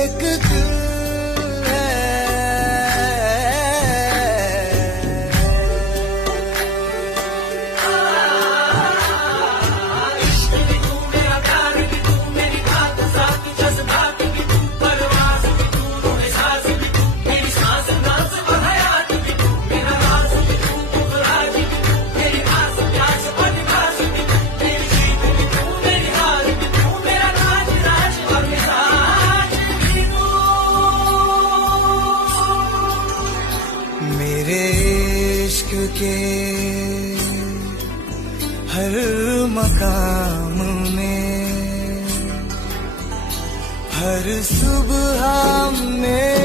एक दिल है। इश्क भी तू, मेरा प्यार भी तू, मेरी बात साथ जज्बात भी तू, परवाज़ भी तू, एहसास भी तू, मेरी सांस नाज और हयात भी तू, मेरा राज भी तू, मुखराज भी तू, मेरी आस प्यास और लिबास भी तू, मेरी जीत भी तू, मेरी हार भी तू, मेरा राज राज और मिजाज भी तू। मेरे इश्क के हर मकाम में, हर सुबह में